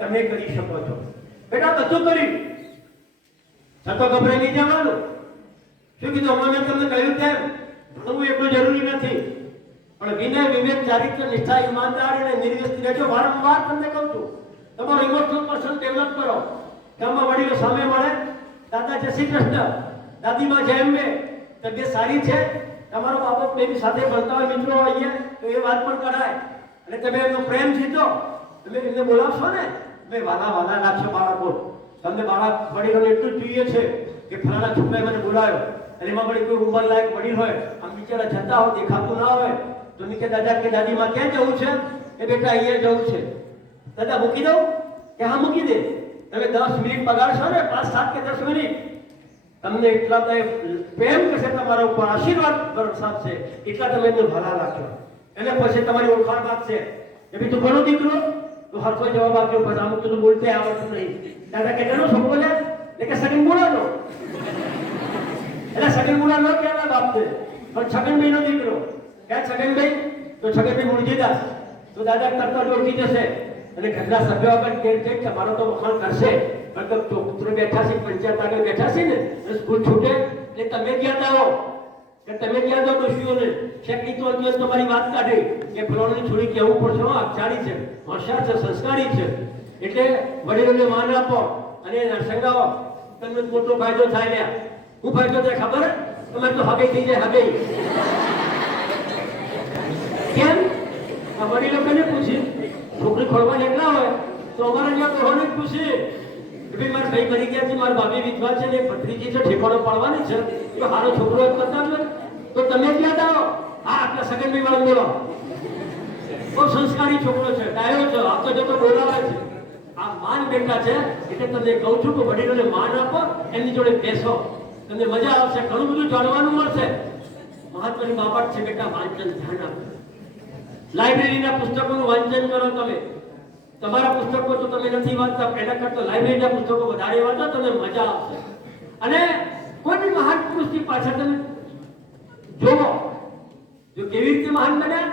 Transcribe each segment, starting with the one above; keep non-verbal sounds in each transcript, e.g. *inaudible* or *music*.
તમે કરી શકો છો. બેટા, બધું કર્યું છતાં ગભરાઈ નહીં જવાનું. શું કીધું? હમણાં મેં તમને કહ્યું તેમ, ભણવું એટલું જરૂરી નથી. પણ વિનય, વિવેક, ચારિત્ર, નિષ્ઠા, ઈમાનદાર અને નિર્વ્યસ્ત રહેજો. વારંવાર તમને કહું છું, તમારો ઇમોશનલ પર્સન ડેવલપ કરો. ગામમાં વડીલો સામે મળે દાદા જય શ્રી કૃષ્ણ. દાદીમાં જય અંબે તબિયત સારી છે? તમારો બાબો બેબી સાથે ભણતા હોય, મિત્રો હોય તો એ વાત પણ કરાય અને તમે એમનો પ્રેમ જીતો. તમે એમને બોલાવશો ને? તમે વાલા વાલા લાગશો બાળકો તમને બાળક વડીલોને એટલું જ જોઈએ છે કે ફલાણા છોકરાએ મને બોલાવ્યો. અને એમાં વળી કોઈ ઉંમર લાયક વડીલ હોય, આમ બિચારા જતા હોય, દેખાતું ના હોય, તો નીચે દાદા, કે દાદીમાં ક્યાં જવું છે? એ બેટા, અહીંયા જવું છે. દાદા, મૂકી દઉં? કે હા, મૂકી દે. તમે દસ મિનિટ બગાડશો ને, પાંચ, સાત કે દસ મિનિટ? તમને એટલા તો પ્રેમ કરશે, તમારા ઉપર આશીર્વાદ વરસાવશે એટલા તમે એમને ભલા રાખજો. એને પછી તમારી ઓળખાણ વાત છે. એ બી તું ઘણો દીકરો? તો હરખો જવાબ આપ્યો પણ અમુક તો બોલતે આવડતું નહીં. દાદા કે ઘણો શું બોલે એટલે સગન બોલાવો એટલે સગન બોલા ન કહેવાય બાપને પણ છગનભાઈ નો દીકરો. ક્યાં છગનભાઈ તો છગનભાઈ મુરજીદાસ તો દાદા કરતા દોડતી જશે. અને ઘરના સભ્યો પણ કે કે તમારો તો વખાણ કરશે. પણ તો પુત્ર બેઠા છે, પંચાયત આગળ બેઠા છે ને સ્કૂલ છૂટે. એટલે તમે ક્યાં આવો કે તમે ક્યાં કશ્યો ને શેકી તો અંદર તમારી વાત કાઢે કે ફલાણાની છોડી કહેવું પડશે. આચારી છે. હોશિયાર છે, સંસ્કારી છે. એટલે વડીલોને માન આપો અને સંગાવો તમને મોટો ફાયદો થાય ને. શું ફાયદો થાય ખબર? તમે તો હગે થઈ જાય હગે કેમ? વડીલો કોને પૂછી? છોકરી ખોળવા એકલા હોય તો અમારા ત્યાં જ પૂછે? કે ભાઈ, મારા ભાઈ મરી ગયા છે, મારા ભાભી વિધવા છે ને ભત્રીજી છે, ઠેકાણો પાડવાની છે. તો હારો છોકરો જ કરતા તો તમે ક્યાં આવો હા, આપણા સગનભાઈ વાળું બોલો બહુ સંસ્કારી છોકરો છે ડાયો છે, આ તો જતો બોલાવે છે. આ માન બેટા છે, એટલે તમને કહું છું કે વડીલોને માન આપો, એમની જોડે બેસો. તમને મજા આવશે, ઘણું બધું જાણવાનું મળશે. મહત્વની બાબત છે બેટા, વાંચન ધ્યાન આપો. લાઇબ્રેરીના પુસ્તકોનું વાંચન કરો તમે. તમારા પુસ્તકો તો તમે નથી વાંચતા, એના કરતા લાઇબ્રેરીના પુસ્તકો વધારે વાંચો, તમને મજા આવશે. અને કોઈ બી મહાન પુરુષની પાછળ તમે જોવો. જો કેવી રીતે મહાન બન્યા?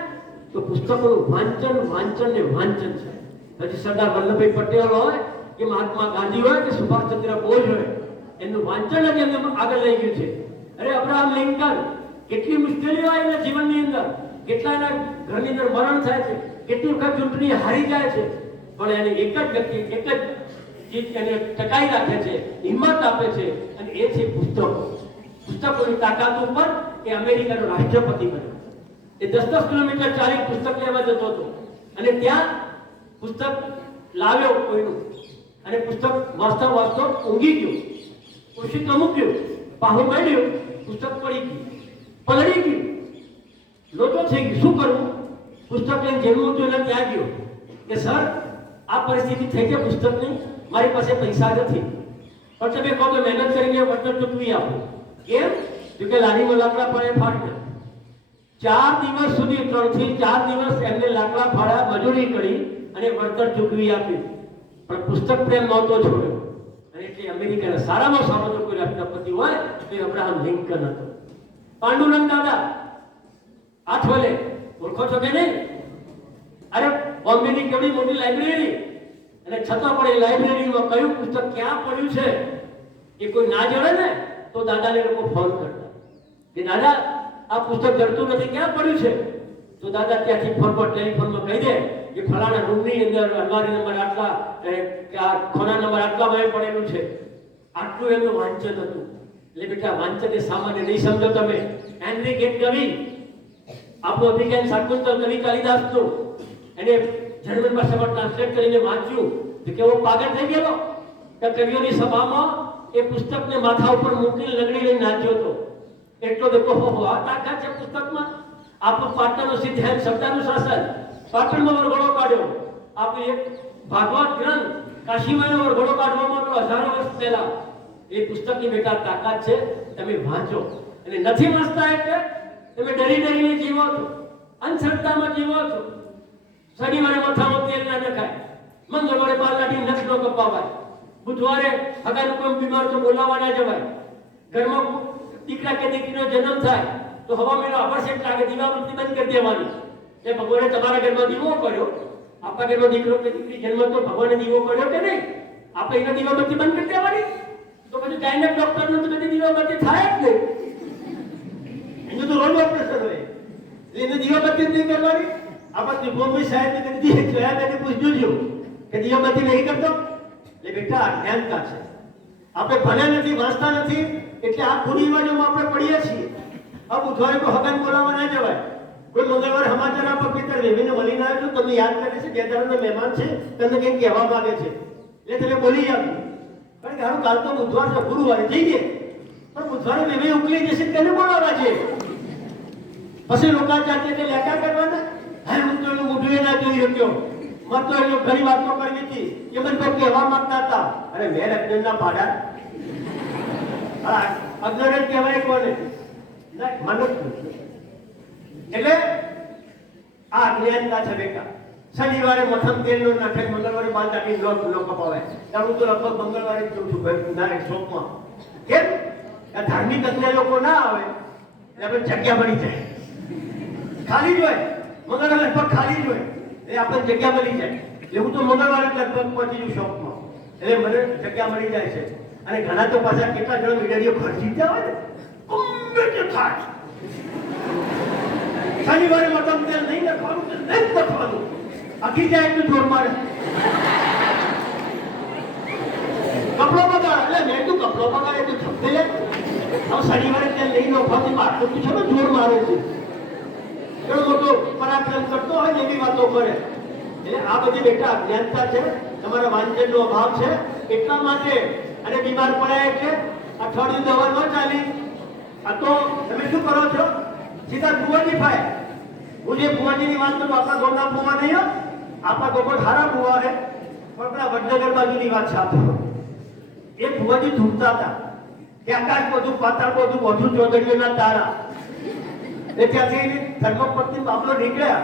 તો પુસ્તકોનું વાંચન વાંચન ને વાંચન છે. પછી સરદાર વલ્લભભાઈ પટેલ હોય કે મહાત્મા ગાંધી હોય કે સુભાષચંદ્ર બોઝ હોય એનું વાંચન જ એમને આગળ લઈ ગયું છે. અરે અબ્રાહમ લિંકન, કેટલી મુશ્કેલીઓ હોય એના જીવનની અંદર. કેટલા એના ઘરની અંદર મરણ થાય છે. કેટલી વખત ચૂંટણી હારી જાય છે. પણ એને એક જ વ્યક્તિ, એક જ ચીજ એને ટકાઈ રાખે છે, હિંમત આપે છે. અને એ છે પુસ્તકો. પુસ્તકોની તાકાત ઉપર એ અમેરિકાનો રાષ્ટ્રપતિ બન્યો. એ દસ દસ કિલોમીટર ચાલી પુસ્તક લેવા જતો હતો. અને ત્યાં પુસ્તક લાવ્યો કોઈનું. અને પુસ્તક વાંચતા વાંચતો ઊંઘી ગયો. પુસ્તક મૂક્યો. પાહું મળ્યું પુસ્તક પડી ગયું. પલળી ગયું. લોટો થઈ ગયું. શું કરવું? પુસ્તક લઈને જેવું હતું એને ત્યાં ગયો. કે, સર, આ પરિસ્થિતિ થઈ છે. પુસ્તકની મારી પાસે પૈસા નથી. પણ તમે કહો તો મહેનત કરીને વળતર ચૂકવી આપો. કેમ? કે લારીમાં લાકડા પડે, ફાટ ચાર દિવસ સુધી ત્રણથી ચાર દિવસ એમને લાકડા ફાળ્યા મજૂરી કરી અને વળતર ચૂકવી આપ્યું પણ પુસ્તક પ્રેમ નહોતો છોડ્યો. અને એટલે અમેરિકાના સારામાં સારો જો કોઈ રાષ્ટ્રપતિ હોય, તો એ અબ્રાહમ લિંકન હતો. પાંડુરંગ દાદા, હાથ વલે. ઓળખો છો કે નહીં? અરે, બોમ્બેની કેવડી મોટી લાઇબ્રેરી. અને છતાં પણ એ લાઇબ્રેરીમાં કયું પુસ્તક ક્યાં પડ્યું છે, એ કોઈ ના જડે ને, તો દાદાને લોકો ફોન કરતા કે દાદા આ પુસ્તક જડતું નથી, ક્યાં પડ્યું છે? તો દાદા ત્યાંથી ફોન પર ટેલિફોનમાં કહી દે કે, ફલાણા રૂમની અંદર અલમારી નંબર આટલા આ ખોના નંબર આટલામાં એ પડેલું છે. આટલું એમનું વાંચન હતું. એટલે બેટા, વાંચન એ સામાન્ય નહીં સમજો તમે. હેનરી ગેટ કવિ આપણું અભિજ્ઞાન શાકુંતલ કવિ કાલિદાસનું. એને જર્મન ભાષામાં ટ્રાન્સલેટ કરીને વાંચ્યું. તો કેવો પાગલ થઈ ગયેલો? કવિઓની સભામાં એ પુસ્તકને માથા ઉપર મૂકીને લગડી લઈને નાચ્યો હતો. એટલો બધો આ તાકાત છે પુસ્તકમાં. આપણું પાટણનું સિદ્ધાંત શબ્દાનું શાસન પાટણમાં વરઘોડો કાઢ્યો. આપણું એક ભાગવત ગ્રંથ કાશીમાં વરઘોડો કાઢવામાં આવ્યો હજારો વર્ષ પહેલા. એ પુસ્તકની બેટા તાકાત છે, તમે વાંચો. અને નથી વાંચતા એટલે તમે ડરી ડરીને જીવો છો. અંધશ્રદ્ધામાં જીવો છો. શનિવારે માથામાં તેલ ના નખાય. મંગળવારે લાઠી નખ ન કપાવાય. બુધવારે હગાનું કોઈ બીમાર તો બોલાવવા ના જવાય. ઘરમાં દીકરા કે દીકરીનો જન્મ થાય, તો હવા મહિનો અપરસેટ લાગે, દીવાબત્તી બંધ કરી દેવાની. એ ભગવાને તમારા ઘરમાં દીવો કર્યો. આપણા ઘરનો દીકરો કે દીકરી જન્મ તો ભગવાને દીવો કર્યો કે નહીં? આપણે એના દીવાબત્તી બંધ કરી દેવાની? તો પછી ગાયનેક ડોક્ટરનું તો કદી દીવાબત્તી થાય જ નહીં. એનું તો રોજ ઓપરેશન હોય. એટલે એને દીવાબત્તી જ નહીં કરવાની. આપણે ભૂમિ સાહેબ ને કદી જોયા બેને પૂછજો જો કે દીવાબત્તી નહીં કરતો. એટલે બેટા, અજ્ઞાનતા છે. આપણે ભણ્યા નથી, વાંચતા નથી એટલે આ કુરિવાજોમાં આપણે પડીએ છીએ. આ બુધવારે કોઈ હગન બોલાવવા ના જવાય. કોઈ મંગળવાર સમાચાર આપો કે તારે રેવીને મળીને આવ્યો છું. તમને યાદ કરે છે બે દાડાનો મહેમાન છે. તમને કંઈક કહેવા માંગે છે. એટલે તમે બોલી આવ્યું કારણ કે હારું, કાલ તો બુધવાર છે, ગુરુવારે જઈએ પણ બુધવારે વેવી ઉકલી જશે તેને બોલાવવા છે. પછી લોકો જાતે કે લેખા કરવાના? હા હું તો એનું ઉઠવે ના જોઈ શક્યો. મત તો એનો ઘણી વાતો કરવી હતી. એ મને તો કહેવા માંગતા હતા. અરે, મેં અજ્ઞાનના પાડા હા અજ્ઞાન કહેવાય કોને ના મને જ નથી. એટલે આ અજ્ઞાનતા છે બેટા શનિવારે મથમ તેલનો નાખે મંગળવારે બાલ દાટી લોક પાવે ત્યારે હું તો લગભગ મંગળવારે જ જોઉં છું ભાઈ ના શોપમાં કેમ આ ધાર્મિક અજ્ઞાન લોકો ના આવે એટલે આપણે જગ્યા મળી જાય ખાલી જ હોય મંગળવારે લગભગ ખાલી જ હોય એટલે આપણે જગ્યા મળી જાય એટલે હું તો મંગળવારે લગભગ પહોંચી જઉં શોપમાં એટલે મને જગ્યા મળી જાય છે અને ઘણા તો પાછા કેટલા જણા મીડિયાઓ ઘર જીત્યા હોય ને? ગમે તે થાય. શનિવારે મટન તેલ નહીં લખવાનું કે નહીં લખવાનું. આખી જાય એટલું જોર મારે. કપડો બગાડ. એટલે મેં તું કપડો બગાડે તું છપતે લે. હવે શનિવારે તેલ નહીં લખવાથી માટલું તું છે ને, જોર મારે છે. એવો મોટો પરાક્રમ કરતો હોય ને એવી વાતો કરે. એટલે આ બધી બેટા અજ્ઞાનતા છે. તમારા વાંચનનો અભાવ છે. એટલા માટે અને બીમાર પડ્યા એટલે અઠવાડિયું દવા ન ચાલી. આ તો તમે શું કરો છો? સીધા ભુવાજી ભાઈ હું જે બુવાજીની વાત કરું, આપણા ગામના બુવા નહીં હો. આપણા ગામમાં હારા બુવા છે. પણ પેલા વડનગર બાજુની વાત છે આ એ ભુવાજી ધૂમતા હતા. કે આકાશ બધું, પાતાળ બધું વધુ ચોદડીઓના તારા. એ ત્યાંથી ધર્મપત્ની બાબલો નીકળ્યા.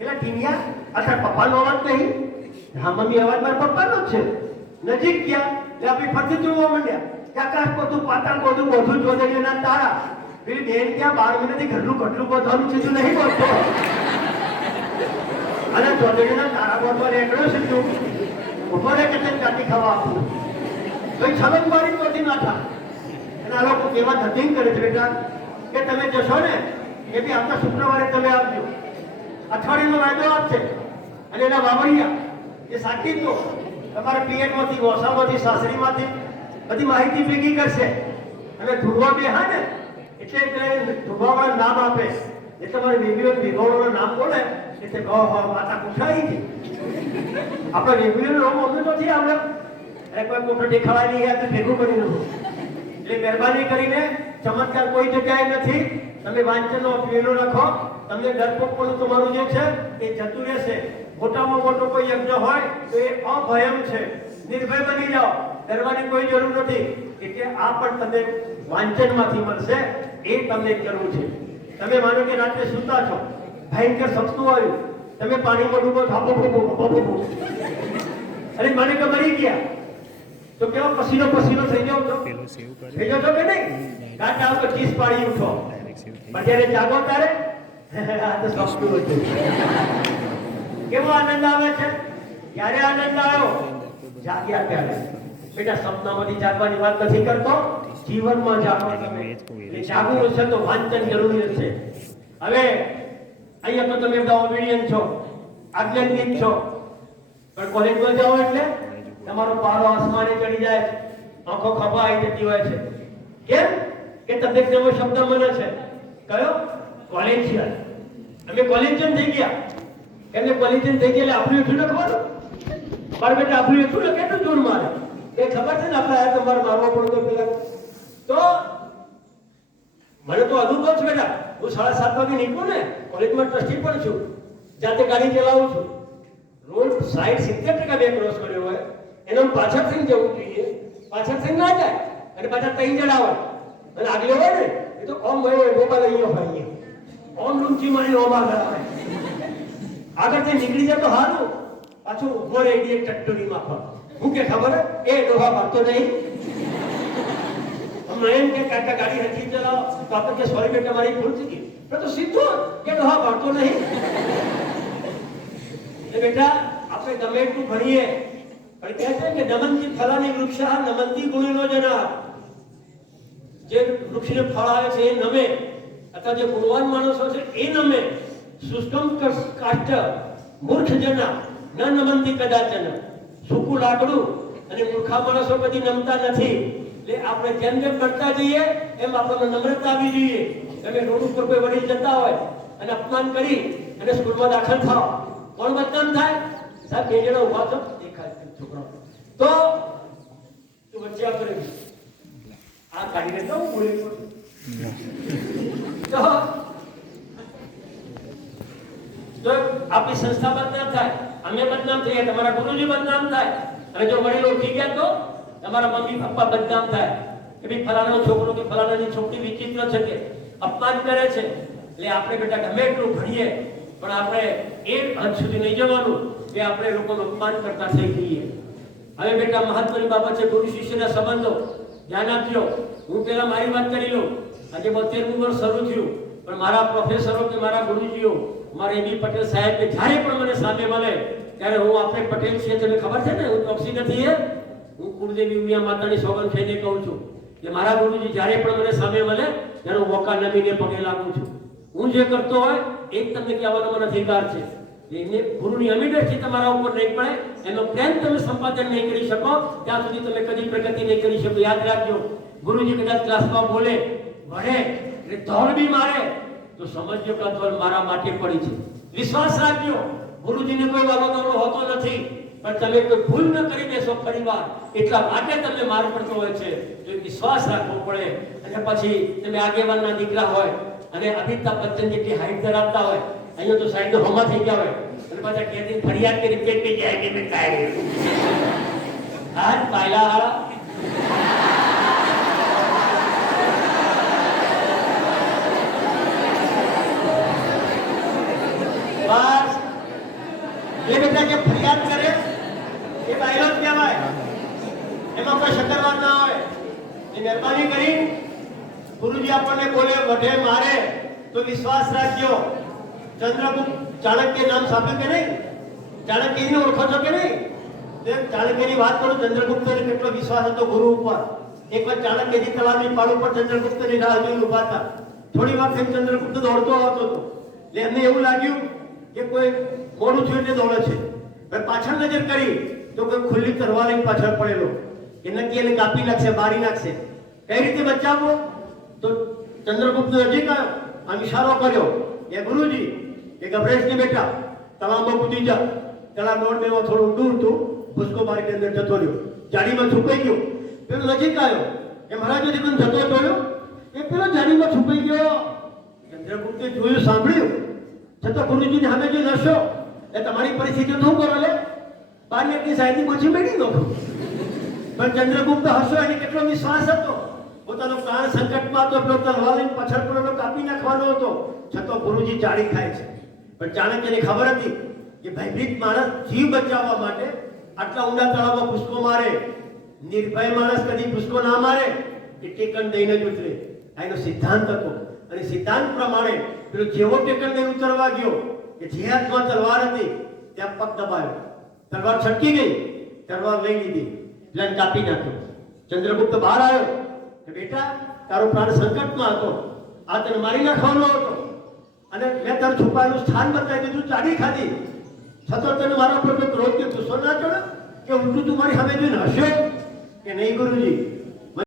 એટલે ટીનિયા, અચ્છા, પપ્પાનો અવાજ નહીં? હા, મમ્મી, અવાજ મારા પપ્પાનો જ છે. નજીક ગયા. એટલે આપણે ફરતી જોવા માંડ્યા. આકાશ બધું પાતાળ બધું વધુ ચોદડીઓના તારા પેલી બેન ત્યાં બાર મહિનાથી ઘરનું કટલું બધવાનું છે તું નહીં બોલતો અને ચોદડીઓના તારા બોલવા નીકળ્યો છે તું. બપોરે રે કે તને કાઢી ખાવા આપું? તો છલંગ મારી નથી નાખા. આ લોકો કેવા ધતિંગ કરે છે બેટા? કે તમે જશો ને, એ બી આવતા શુક્રવારે તમે આવજો. અઠવાડિયાનો વાયદો આપશે. અને એના વાવડિયા, એ સાચી તો. તમારા પિયરમાંથી વોસામાંથી સાસરીમાંથી બધી માહિતી ભેગી કરશે. અને ધ્રુવા બે હા ને, એટલે એટલે ધ્રુવાવાળા નામ આપે. એ તમારી બેબીઓ વિગોળોનું નામ બોલે એટલે કહો માતા કુઠાઈ ગઈ. આપણે રેગ્યુલર નામ અમને નથી આવડે. અરે, કોઈ મોટો દેખાવા નહીં ગયા તો ભેગું કરી નાખો. એટલે મહેરબાની કરીને, ચમત્કાર કોઈ જગ્યાએ નથી. તમે વાંચનનો પેલો લખો. તમને ડરપોકપણું તમારું જે છે, એ જતું રહેશે. મોટામાં મોટો કોઈ યજ્ઞ હોય તો એ અભયમ છે. નિર્ભય બની જાઓ. ડરવાની કોઈ જરૂર નથી. એટલે આ પણ તમને વાંચનમાંથી મળશે. એ તમને જરૂર છે. તમે માનો કે રાત્રે સૂતા છો. ભયંકર સપનું આવ્યું. તમે પાણીમાં ડૂબો થાપો ભૂબો અરે મને કે મરી ગયા. તો કેવો પસીનો પસીનો થઈ ગયો કરે. થઈ ગયો તો કે નહીં? કાંટા ઉપર ચીસ પાડી ઉઠો. પણ જ્યારે જાગો ત્યારે? *laughs* આ તો સપનું હતું કેવો આનંદ આવે છે? ક્યારે આનંદ આવ્યો? જાગ્યા ત્યારે. બેટા, સપનામાંથી જાગવાની વાત નથી કરતો. જીવનમાં જાગો તમે. જાગવું છે તો વાંચન જરૂરી છે. હવે, અહીંયા તો તમે બધા ઓબિડિયન છો. આજ્ઞાનિક છો. પણ કોલેજમાં જાઓ એટલે તમારો પારો આસમાને ચડી જાય છે. આંખો આવી જતી હોય છે. કેમ? કે તબિયત જેવો શબ્દ મને છે? કયો? કોલેજિયન. અમે કોલેજિયન થઈ ગયા. એમને કોલેજિયન થઈ ગયા એટલે આપણું એટલું લખવાનું મારે બેટા, આપણું એટલું લખે તો જોર મારે? એ ખબર છે ને આપણે આ તમારે મારવો પડતો પેલા તો મને તો અનુભવ છે બેટા, હું સાડા સાત વાગે નીકળું ને, કોલેજમાં ટ્રસ્ટી પણ છું, જાતે ગાડી ચલાવું છું. રોડ સાઈડ સિત્તેર ટકા બે ક્રોસ કર્યો હોય, એનો પાછળ થઈને જવું જોઈએ. પાછળ થઈને ના જાય, અને પાછા તઈ જડાવે અને આગળ હોય ને, એ તો ઓમ હોય મોબાઈલ અહીંયા હોય અહીંયા. ઓમ રૂમથી મારી ઓમ આગળ આવે. આગળથી નીકળી જાય તો સારું પાછું ઊભો રહી ગઈ એક ટટ્ટુરીમાં પણ હું કે ખબર હે? એ ડોહા મારતો નહીં. અમે એમ કે, કાકા, ગાડી હજી ચલાવો. તો આપણે કે સોરી બેટા, મારી ભૂલ થઈ ગઈ. તો તો સીધું કે ડોહા મારતો નહીં. એ બેટા, આપણે ગમે એટલું ભણીએ, પણ કહે છે કે નમંતી ફલાની વૃક્ષ નમંતી ગુણનો જના જે વૃક્ષને ફળ આવે છે એ નમે, અથવા જે ગુણવાન માણસો છે એ નમે. શુષ્કમ કસ- કાષ્ઠ મૂર્ખ જના, ન નમંતી કદાચન. સૂકું લાકડું અને મૂર્ખા માણસો કદી નમતા નથી. એટલે આપણે જેમ જેમ કરતા જઈએ, એમ આપણને નમ્રતા આવી જોઈએ. તમે રોડ ઉપર કોઈ વડીલ જતા હોય અને અપમાન કરી અને સ્કૂલમાં દાખલ થાવ કોણ બદનામ થાય? સાહેબ, બે જણા ઊભા છો. દેખાય છે છોકરાઓ તો તું વચ્ચે આપણે આ કાઢીને તો હું તો તો આપણી સંસ્થા બદનામ થાય, અમે બદનામ થઈએ, તમારા ગુરુજી બદનામ થાય. અને જો વડીલો ઉઠી ગયા તો તમારા મમ્મી પપ્પા બદનામ થાય. કે ભાઈ ફલાણો છોકરો કે ફલાણાની છોકરી વિચિત્ર છે કે અપમાન કરે છે. એટલે આપણે બેટા ગમે એટલું ભણીએ, પણ આપણે એ હદ સુધી નહીં જવાનું કે આપણે લોકોનું અપમાન કરતા થઈ જઈએ. હવે બેટા મહત્વની બાબત છે, ગુરુ શિષ્યના સંબંધો. ધ્યાન આપજો. હું પેલા મારી વાત કરી લઉં. આજે બોતેરમું વર્ષ શરૂ થયું. પણ મારા પ્રોફેસરો કે મારા ગુરુજીઓ મારા એબી પટેલ સાહેબ કે જ્યારે પણ મને સામે મળે, ત્યારે હું આપણે પટેલ છીએ તમને ખબર છે ને? હું ચોકસી નથી એ હું કુળદેવી ઉમિયા માતાની સોગંદ ખાઈને કહું છું કે મારા ગુરુજી જ્યારે પણ મને સામે મળે, ત્યારે હું મોકા નમીને પગે લાગું છું. હું જે કરતો હોય એ જ તમને કહેવાનો મને અધિકાર છે. એને ગુરુની અમીરથી તમારા ઉપર નહીં પડે, એનો પ્રેમ તમે સંપાદન નહીં કરી શકો, ત્યાં સુધી તમે કદી પ્રગતિ નહીં કરી શકો. યાદ રાખજો, ગુરુજી કદાચ ક્લાસમાં બોલે ભણે એટલે ધોળ બી મારે. તો સમજજો કે આ મારા માટે પડી છે. વિશ્વાસ રાખજો. ગુરુજીને કોઈ વાગોદરો હોતો નથી. પણ તમે કોઈ ભૂલ ન કરી દેશો ફરીવાર. એટલા માટે તમને માર પડતો હોય છે. તો વિશ્વાસ રાખવો પડે. અને પછી તમે આગેવાનના દીકરા હોય અને અમિતાભ બચ્ચન જેટલી હાઈટ ધરાવતા હોય, અહીંયા તો સાઈડ હોમા થઈ ગયા હોય. અને પાછા કેદી ફરિયાદ કરી પેટ જાય કે મેં કાઢી. હાથ પાયલા હાળા બસ એ બધા જે ફરિયાદ કરે, એ બાયલો જ કહેવાય. એમાં કોઈ શકરવાર ના હોય. એ મહેરબાની કરી. ગુરુજી આપણને બોલે, વઢે, મારે, તો વિશ્વાસ રાખજો. ચંદ્રગુપ્ત ચાણક્ય નામ સાંભળ્યું કે નહીં? ચાણક્યને ઓળખો છો કે નહીં? ચાણક્યની વાત કરું, ચંદ્રગુપ્તને કેટલો વિશ્વાસ હતો ગુરુ ઉપર. એકવાર ચાણક્યજી તળાવની પાળ ઉપર ચંદ્રગુપ્તની રાહ જોઈને ઊભા હતા. થોડી વાર ચંદ્રગુપ્ત દોડતો આવતો હતો. એટલે એમને એવું લાગ્યું કે કોઈ મોડું થયું એટલે દોડે છે? હવે પાછળ નજર કરી, તો કોઈ ખુલ્લી કરવાની પાછળ પડેલો. એ નક્કી એને કાપી નાખશે મારી નાખશે. કઈ રીતે બચાવવો? તો ચંદ્રગુપ્ત નજીક આવ્યો આમ ઈશારો કર્યો. એ ગુરુજી એ ગભરેશ ને બેટા તળાવમાં કૂદી જા તળાવ દોડ બેમાં થોડું ઊંડું હતું, ભૂસકો મારી અંદર જતો રહ્યો. જાડીમાં છુપાઈ ગયો. પેલો નજીક આવ્યો. એ મહારાજ જીવન જતો જોયો એ પેલો જાડીમાં છુપાઈ ગયો. ચંદ્રગુપ્તે જોયું, સાંભળ્યું. છતાં ગુરુજીને સામે જોઈ નશો એ તમારી પરિસ્થિતિ શું કરો લે? બાર મિનિટની સાઈડની પછી મેળવી દો પણ ચંદ્રગુપ્ત હસો એને કેટલો વિશ્વાસ હતો? પોતાનો પ્રાણ સંકટમાં હતો, એટલો તલવાર લઈને પાછળ પેલો કાપી નાખવાનો હતો. છતાં ગુરુજી જાળી ખાય છે. પણ ચાણક્યને ખબર હતી કે ભયભીત માણસ જીવ બચાવવા માટે આટલા ઊંડા તળાવમાં પુષ્કો મારે. નિર્ભય માણસ કદી પુષ્કો ના મારે. એ ટેકન દઈને જ ઉતરે. આ એનો સિદ્ધાંત હતો. અને સિદ્ધાંત પ્રમાણે પેલો જેવો ટેકન દઈને ઉતરવા ગયો. કે જે હાથમાં તલવાર હતી, ત્યાં પગ દબાયો તલવાર છટકી ગઈ, તલવાર લઈ લીધી એટલે કાપી નાખ્યો. ચંદ્રગુપ્ત બહાર આવ્યો કે, બેટા, તારો પ્રાણ સંકટમાં હતો. આ તને મારી નાખવાનો હતો. અને મેં તારું છુપાયેલું સ્થાન બતાવી દીધું ચાડી ખાધી. છતાં તને મારા પર કોઈ ક્રોધ કે ગુસ્સો ના ચડે કે ઊંધું તું મારી સામે જોઈને હશે? કે નહીં ગુરુજી?